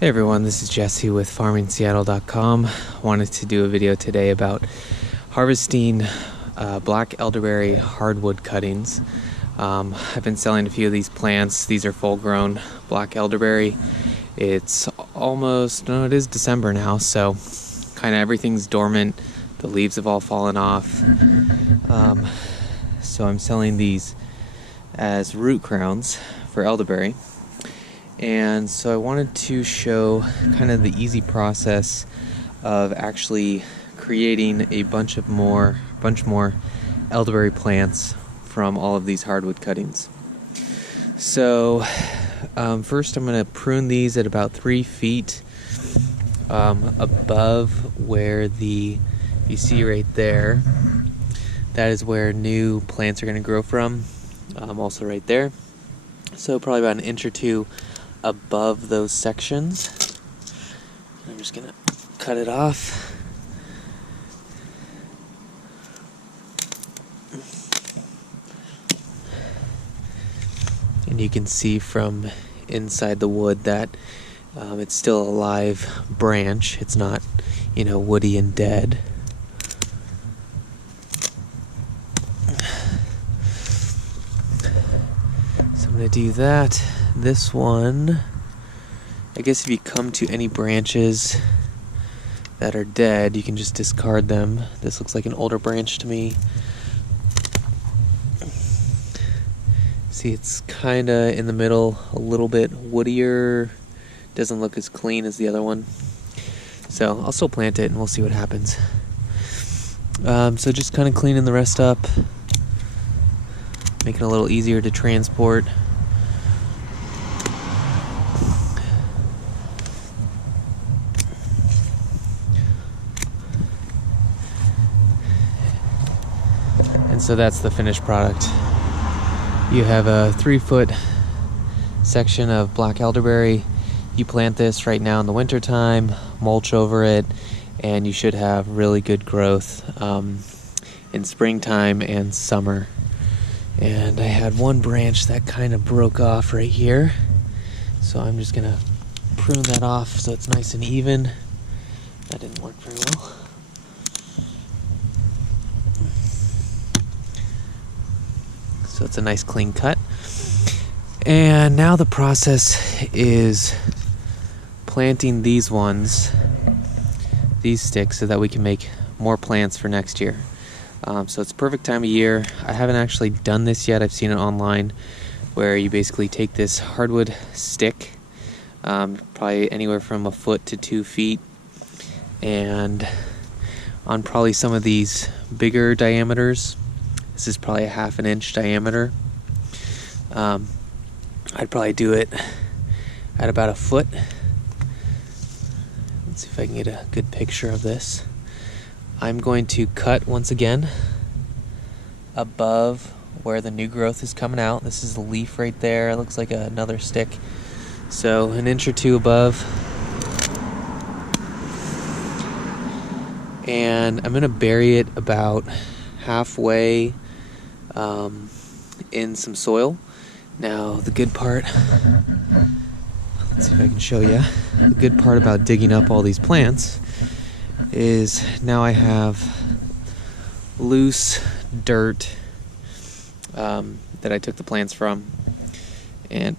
Hey everyone, this is Jesse with farmingseattle.com. Wanted to do a video today about harvesting black elderberry hardwood cuttings. I've been selling a few of these plants. These are full-grown black elderberry. It's it is December now, so kind of everything's dormant. The leaves have all fallen off. So I'm selling these as root crowns for elderberry. And so I wanted to show kind of the easy process of actually creating a bunch more elderberry plants from all of these hardwood cuttings. So first I'm going to prune these at about 3 feet above where you see right there, that is where new plants are going to grow from, also right there. So probably about 1 inch or 2 above those sections. I'm just gonna cut it off. And you can see from inside the wood that it's still a live branch. It's not, woody and dead. So I'm gonna do that. This one, I guess if you come to any branches that are dead, you can just discard them. This looks like an older branch to me. See, it's kind of in the middle, a little bit woodier. Doesn't look as clean as the other one. So I'll still plant it and we'll see what happens. So just kind of cleaning the rest up, making it a little easier to transport. And so that's the finished product. You have a 3-foot section of black elderberry. You plant this right now in the winter time, mulch over it, and you should have really good growth in springtime and summer. And I had one branch that kind of broke off right here, so I'm just gonna prune that off so it's nice and even. That didn't work very well. So it's a nice clean cut. And now the process is planting these sticks, so that we can make more plants for next year. So it's perfect time of year. I haven't actually done this yet. I've seen it online where you basically take this hardwood stick, probably anywhere from 1 foot to 2 feet, and on probably some of these bigger diameters, this is probably a 1/2 inch diameter. I'd probably do it at about 1 foot. Let's see if I can get a good picture of this. I'm going to cut once again above where the new growth is coming out. This is the leaf right there. It looks like another stick. So 1 inch or 2 above. And I'm going to bury it about halfway in some soil. Now the good part, let's see if I can show you, the good part about digging up all these plants is now I have loose dirt that I took the plants from, and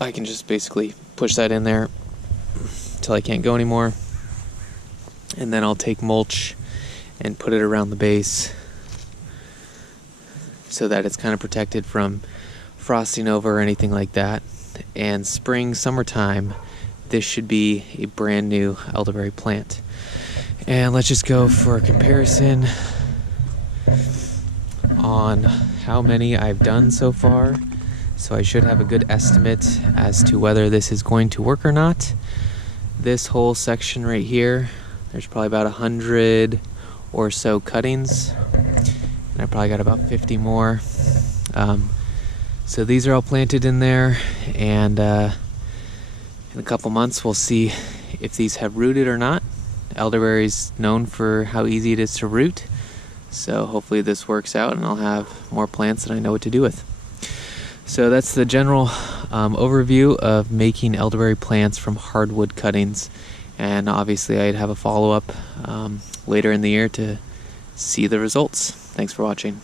I can just basically push that in there until I can't go anymore, and then I'll take mulch and put it around the base so that it's kind of protected from frosting over or anything like that. And summertime, this should be a brand new elderberry plant. And let's just go for a comparison on how many I've done so far. So I should have a good estimate as to whether this is going to work or not. This whole section right here, there's probably about 100 or so cuttings. And I probably got about 50 more. So these are all planted in there, and in a couple months we'll see if these have rooted or not. Elderberry's known for how easy it is to root, so hopefully this works out and I'll have more plants that I know what to do with. So that's the general overview of making elderberry plants from hardwood cuttings. And obviously I'd have a follow-up later in the year to see the results. Thanks for watching.